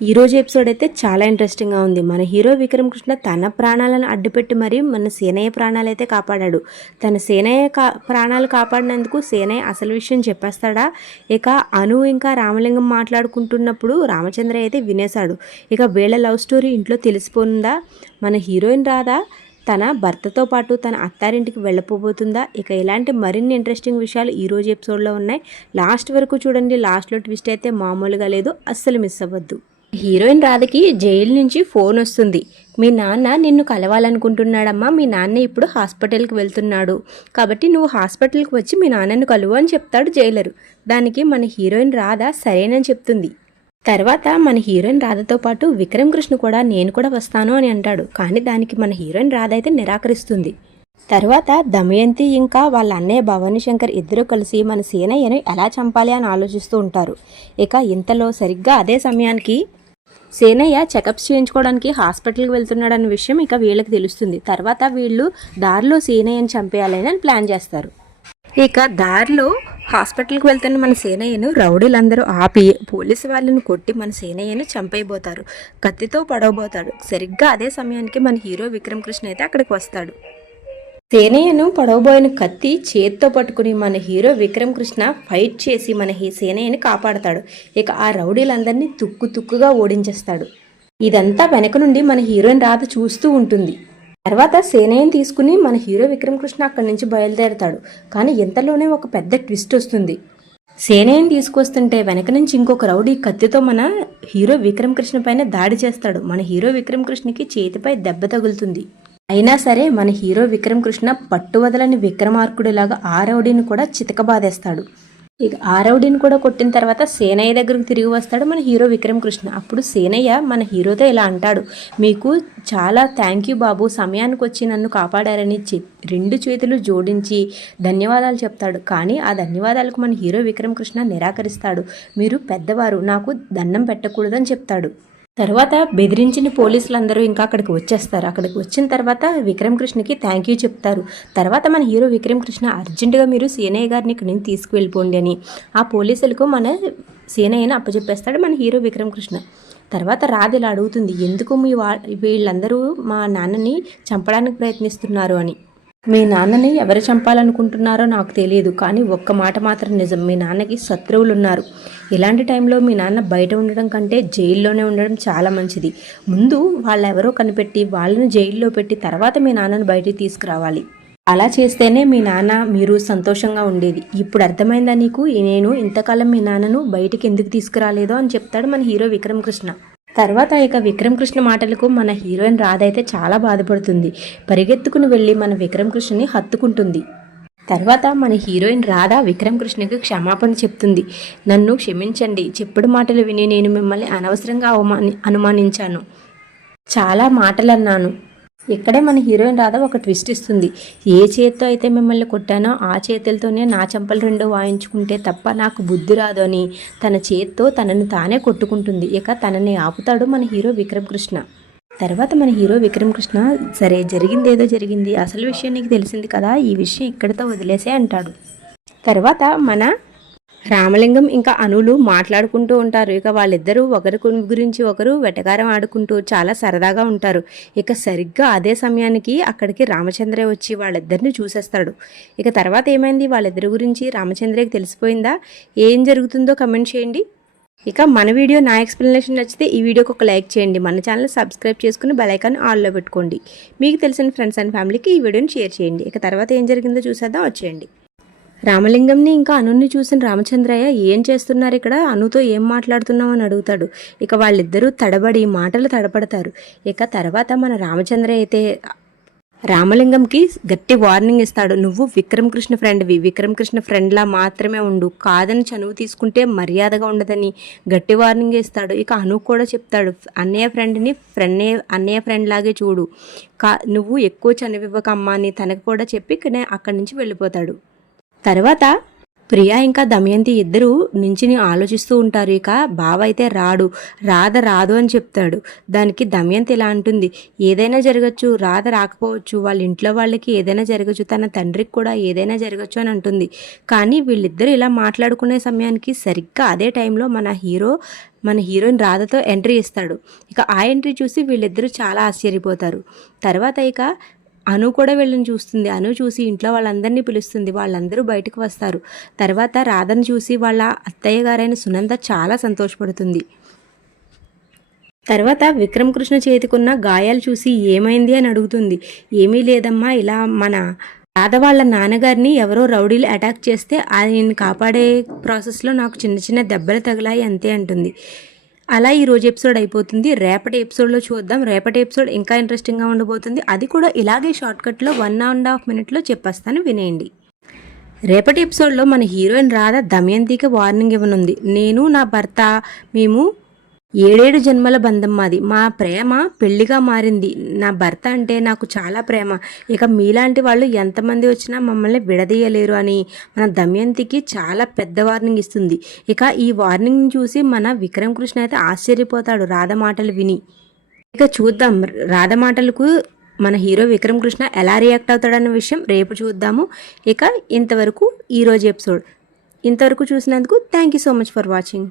ఈరోజు ఎపిసోడ్ అయితే చాలా ఇంట్రెస్టింగ్గా ఉంది. మన హీరో విక్రమ్ కృష్ణ తన ప్రాణాలను అడ్డుపెట్టి మరీ మన సేనయ్య ప్రాణాలు అయితే కాపాడాడు. తన సేనయ్య ప్రాణాలు కాపాడినందుకు సేనయ్య అసలు విషయం చెప్పేస్తాడా? ఇక అను ఇంకా రామలింగం మాట్లాడుకుంటున్నప్పుడు రామచంద్ర అయితే వినేశాడు. ఇక వీళ్ళ లవ్ స్టోరీ ఇంట్లో తెలిసిపోనుందా? మన హీరోయిన్ రాధా తన భర్తతో పాటు తన అత్తారింటికి వెళ్ళిపోబోతుందా? ఇక ఇలాంటి మరిన్ని ఇంట్రెస్టింగ్ విషయాలు ఈరోజు ఎపిసోడ్లో ఉన్నాయి. లాస్ట్ వరకు చూడండి. లాస్ట్లో ట్విస్ట్ అయితే మామూలుగా లేదు, అస్సలు మిస్ అవ్వద్దు. హీరోయిన్ రాధకి జైలు నుంచి ఫోన్ వస్తుంది. మీ నాన్న నిన్ను కలవాలనుకుంటున్నాడమ్మా, మీ నాన్న ఇప్పుడు హాస్పిటల్కి వెళ్తున్నాడు, కాబట్టి నువ్వు హాస్పిటల్కి వచ్చి మీ నాన్నను కలువు అని చెప్తాడు జైలరు. దానికి మన హీరోయిన్ రాధ సరేనని చెప్తుంది. తర్వాత మన హీరోయిన్ రాధతో పాటు విక్రమ్ కృష్ణ కూడా నేను కూడా వస్తాను అని అంటాడు. కానీ దానికి మన హీరోయిన్ రాధ అయితే నిరాకరిస్తుంది. తర్వాత దమయంతి ఇంకా వాళ్ళ అన్నయ్య భవానీ శంకర్ ఇద్దరూ కలిసి మన సేనయ్యను ఎలా చంపాలి అని ఆలోచిస్తూ ఉంటారు. ఇక ఇంతలో సరిగ్గా అదే సమయానికి సేనయ్య చెకప్స్ చేయించుకోవడానికి హాస్పిటల్కి వెళ్తున్నాడన్న విషయం ఇక వీళ్ళకి తెలుస్తుంది. తర్వాత వీళ్ళు దారిలో సేనయ్యను చంపేయాలని ప్లాన్ చేస్తారు. ఇక దారిలో హాస్పిటల్కి వెళ్తున్న మన సేనయ్యను రౌడీలందరూ ఆపి పోలీసు వాళ్ళని కొట్టి మన సేనయ్యను చంపైపోతారు. కత్తితో పడవబోతాడు. సరిగ్గా అదే సమయానికి మన హీరో విక్రమ్ కృష్ణ అయితే అక్కడికి వస్తాడు. సేనయ్యను పడవబోయిన కత్తి చేత్తో పట్టుకుని మన హీరో విక్రమ్ కృష్ణ ఫైట్ చేసి మన సేనయ్యని కాపాడతాడు. ఇక ఆ రౌడీలందరినీ తుక్కుగా ఓడించేస్తాడు. ఇదంతా వెనక నుండి మన హీరోయిన్ రాధ చూస్తూ ఉంటుంది. తర్వాత సేనయ్యని తీసుకుని మన హీరో విక్రమ్ కృష్ణ అక్కడి నుంచి బయలుదేరతాడు. కానీ ఇంతలోనే ఒక పెద్ద ట్విస్ట్ వస్తుంది. సేనయ్యని తీసుకొస్తుంటే వెనక నుంచి ఇంకొక రౌడీ కత్తితో మన హీరో విక్రమ్ కృష్ణ పైన దాడి చేస్తాడు. మన హీరో విక్రమ్ కృష్ణకి చేతిపై దెబ్బ తగులుతుంది. అయినా సరే మన హీరో విక్రమ్ కృష్ణ పట్టువదలని విక్రమార్కుడిలాగా ఆ రౌడీని కూడా చితకబాదేస్తాడు. ఇక ఆ రౌడీని కూడా కొట్టిన తర్వాత సేనయ్య దగ్గరకు తిరిగి వస్తాడు మన హీరో విక్రమ్ కృష్ణ. అప్పుడు సేనయ్య మన హీరోతో ఇలా అంటాడు, మీకు చాలా థ్యాంక్ యూ బాబు, సమయానికి వచ్చి నన్ను కాపాడారని రెండు చేతులు జోడించి ధన్యవాదాలు చెప్తాడు. కానీ ఆ ధన్యవాదాలకు మన హీరో విక్రమ్ కృష్ణ నిరాకరిస్తాడు. మీరు పెద్దవారు, నాకు దండం పెట్టకూడదని చెప్తాడు. తర్వాత బెదిరించిన పోలీసులందరూ ఇంకా అక్కడికి వచ్చేస్తారు. అక్కడికి వచ్చిన తర్వాత విక్రమ్ కృష్ణకి థ్యాంక్ యూ చెప్తారు. తర్వాత మన హీరో విక్రమ్ కృష్ణ అర్జెంటుగా మీరు సేనయ్య గారిని ఇక్కడి నుంచి తీసుకువెళ్ళిపోండి అని ఆ పోలీసులకు మన సేనయ్యని అప్పచెప్పేస్తాడు మన హీరో విక్రమ్ కృష్ణ. తర్వాత రాధ ఇలా అడుగుతుంది, ఎందుకు వీళ్ళందరూ మా నాన్నని చంపడానికి ప్రయత్నిస్తున్నారు అని. మీ నాన్నని ఎవరు చంపాలనుకుంటున్నారో నాకు తెలియదు, కానీ ఒక్క మాట మాత్రం నిజం, మీ నాన్నకి శత్రువులు ఉన్నారు. ఇలాంటి టైంలో మీ నాన్న బయట ఉండడం కంటే జైల్లోనే ఉండడం చాలా మంచిది. ముందు వాళ్ళెవరో కనిపెట్టి వాళ్ళని జైల్లో పెట్టి తర్వాత మీ నాన్నను బయటికి తీసుకురావాలి. అలా చేస్తేనే మీ నాన్న మీరు సంతోషంగా ఉండేది. ఇప్పుడు అర్థమైందా నీకు నేను ఇంతకాలం మీ నాన్నను బయటికి ఎందుకు తీసుకురాలేదో అని చెప్తాడు మన హీరో విక్రమ్ కృష్ణ. తర్వాత ఇక విక్రమ్ కృష్ణ మాటలకు మన హీరోయిన్ రాధ అయితే చాలా బాధపడుతుంది. పరిగెత్తుకుని వెళ్ళి మన విక్రమ్ కృష్ణని హత్తుకుంటుంది. తర్వాత మన హీరోయిన్ రాధ విక్రమ్ కృష్ణకి క్షమాపణ చెప్తుంది. నన్ను క్షమించండి, చెప్పుడు మాటలు విని నేను మిమ్మల్ని అనవసరంగా అనుమానించాను, చాలా మాటలు అన్నాను. ఇక్కడే మన హీరోయిన్ రాధ ఒక ట్విస్ట్ ఇస్తుంది. ఏ చేతితో అయితే మిమ్మల్ని కొట్టానో ఆ చేతులతోనే నా చెంపలు రెండు వాయించుకుంటే తప్ప నాకు బుద్ధి రాదు అని తన చేత్తో తనను తానే కొట్టుకుంటుంది. ఇక తనని ఆపుతాడు మన హీరో విక్రమ్ కృష్ణ. తర్వాత మన హీరో విక్రమ్ కృష్ణ, సరే జరిగిందేదో జరిగింది, అసలు విషయం నీకు తెలిసింది కదా, ఈ విషయం ఇక్కడితో వదిలేసే అంటాడు. తర్వాత మన రామలింగం ఇంకా అనులు మాట్లాడుకుంటూ ఉంటారు. ఇక వాళ్ళిద్దరూ ఒకరి గురించి ఒకరు వెటకారం ఆడుకుంటూ చాలా సరదాగా ఉంటారు. ఇక సరిగ్గా అదే సమయానికి అక్కడికి రామచంద్రే వచ్చి వాళ్ళిద్దరిని చూసేస్తాడు. ఇక తర్వాత ఏమైంది, వాళ్ళిద్దరి గురించి రామచంద్రకి తెలిసిపోయిందా? ఏం జరుగుతుందో కమెంట్ చేయండి. ఇక మన వీడియో నా ఎక్స్ప్లెనేషన్ నచ్చితే ఈ వీడియోకి ఒక లైక్ చేయండి. మన ఛానల్ సబ్స్క్రైబ్ చేసుకుని బెల్ ఐకాన్ ఆల్లో పెట్టుకోండి. మీకు తెలిసిన ఫ్రెండ్స్ అండ్ ఫ్యామిలీకి ఈ వీడియోని షేర్ చేయండి. ఇక తర్వాత ఏం జరిగిందో చూసేద్దాం, వచ్చేయండి. రామలింగంని ఇంకా అనుని చూసిన రామచంద్రయ్య, ఏం చేస్తున్నారు ఇక్కడ, అనుతో ఏం మాట్లాడుతున్నావు అని అడుగుతాడు. ఇక వాళ్ళిద్దరూ మాటలు తడపడతారు. ఇక తర్వాత మన రామచంద్రయ్య అయితే రామలింగంకి గట్టి వార్నింగ్ ఇస్తాడు. నువ్వు విక్రమ్ కృష్ణ ఫ్రెండ్వి, విక్రమ్ కృష్ణ ఫ్రెండ్లా మాత్రమే ఉండు, కాదని చనువు తీసుకుంటే మర్యాదగా ఉండదని గట్టి వార్నింగ్ ఇస్తాడు. ఇక అను కూడా చెప్తాడు, అన్నయ్య ఫ్రెండ్ని అన్నయ్య ఫ్రెండ్ లాగే చూడు, నువ్వు ఎక్కువ చనువివ్వకమ్మా అని తనకు కూడా చెప్పి అక్కడి నుంచి వెళ్ళిపోతాడు. తర్వాత ప్రియా ఇంకా దమయంతి ఇద్దరు నించుని ఆలోచిస్తూ ఉంటారు. ఇక బావ అయితే రాధ రాదు అని చెప్తాడు. దానికి దమయంతి ఇలా అంటుంది, ఏదైనా జరగచ్చు, రాధ రాకపోవచ్చు, వాళ్ళ ఇంట్లో వాళ్ళకి ఏదైనా జరగచ్చు, తన తండ్రికి కూడా ఏదైనా జరగచ్చు అని అంటుంది. కానీ వీళ్ళిద్దరూ ఇలా మాట్లాడుకునే సమయానికి సరిగ్గా అదే టైంలో మన హీరో మన హీరోయిన్ రాధతో ఎంట్రీ ఇస్తాడు. ఇక ఆ ఎంట్రీ చూసి వీళ్ళిద్దరూ చాలా ఆశ్చర్యపోతారు. తర్వాత ఇక అను కూడా వీళ్ళని చూస్తుంది. అను చూసి ఇంట్లో వాళ్ళందరినీ పిలుస్తుంది. వాళ్ళందరూ బయటకు వస్తారు. తర్వాత రాధను చూసి వాళ్ళ అత్తయ్య గారైన సునంద చాలా సంతోషపడుతుంది. తర్వాత విక్రమ్ కృష్ణ చేతికున్న గాయాలు చూసి ఏమైంది అని అడుగుతుంది. ఏమీ లేదమ్మా, ఇలా మన రాధ వాళ్ళ నాన్నగారిని ఎవరో రౌడీలు అటాక్ చేస్తే ఆయన్ని కాపాడే ప్రాసెస్లో నాకు చిన్న చిన్న దెబ్బలు తగిలాయి అంతే అంటుంది. అలా ఈరోజు ఎపిసోడ్ అయిపోతుంది. రేపటి ఎపిసోడ్లో చూద్దాం. రేపటి ఎపిసోడ్ ఇంకా ఇంట్రెస్టింగ్గా ఉండబోతుంది. అది కూడా ఇలాగే షార్ట్కట్లో 1.5 మినిట్లో చెప్పేస్తాను, వినేయండి. రేపటి ఎపిసోడ్లో మన హీరోయిన్ రాధ దమయంతికి వార్నింగ్ ఇవ్వనుంది. నేను నా భర్త మేము 7 జన్మల బంధం మాది. మా ప్రేమ పెళ్లిగా మారింది. నా భర్త అంటే నాకు చాలా ప్రేమ. ఇక మీలాంటి వాళ్ళు ఎంతమంది వచ్చినా మమ్మల్ని విడదీయలేరు అని మన దమయంతికి చాలా పెద్ద వార్నింగ్ ఇస్తుంది. ఇక ఈ వార్నింగ్ చూసి మన విక్రమ్ కృష్ణ అయితే ఆశ్చర్యపోతాడు రాధ మాటలు విని. ఇక చూద్దాం రాధ మాటలకు మన హీరో విక్రమ్ కృష్ణ ఎలా రియాక్ట్ అవుతాడన్న విషయం రేపు చూద్దాము. ఇక ఇంతవరకు ఈరోజు ఎపిసోడ్ ఇంతవరకు చూసినందుకు thank you so much for watching.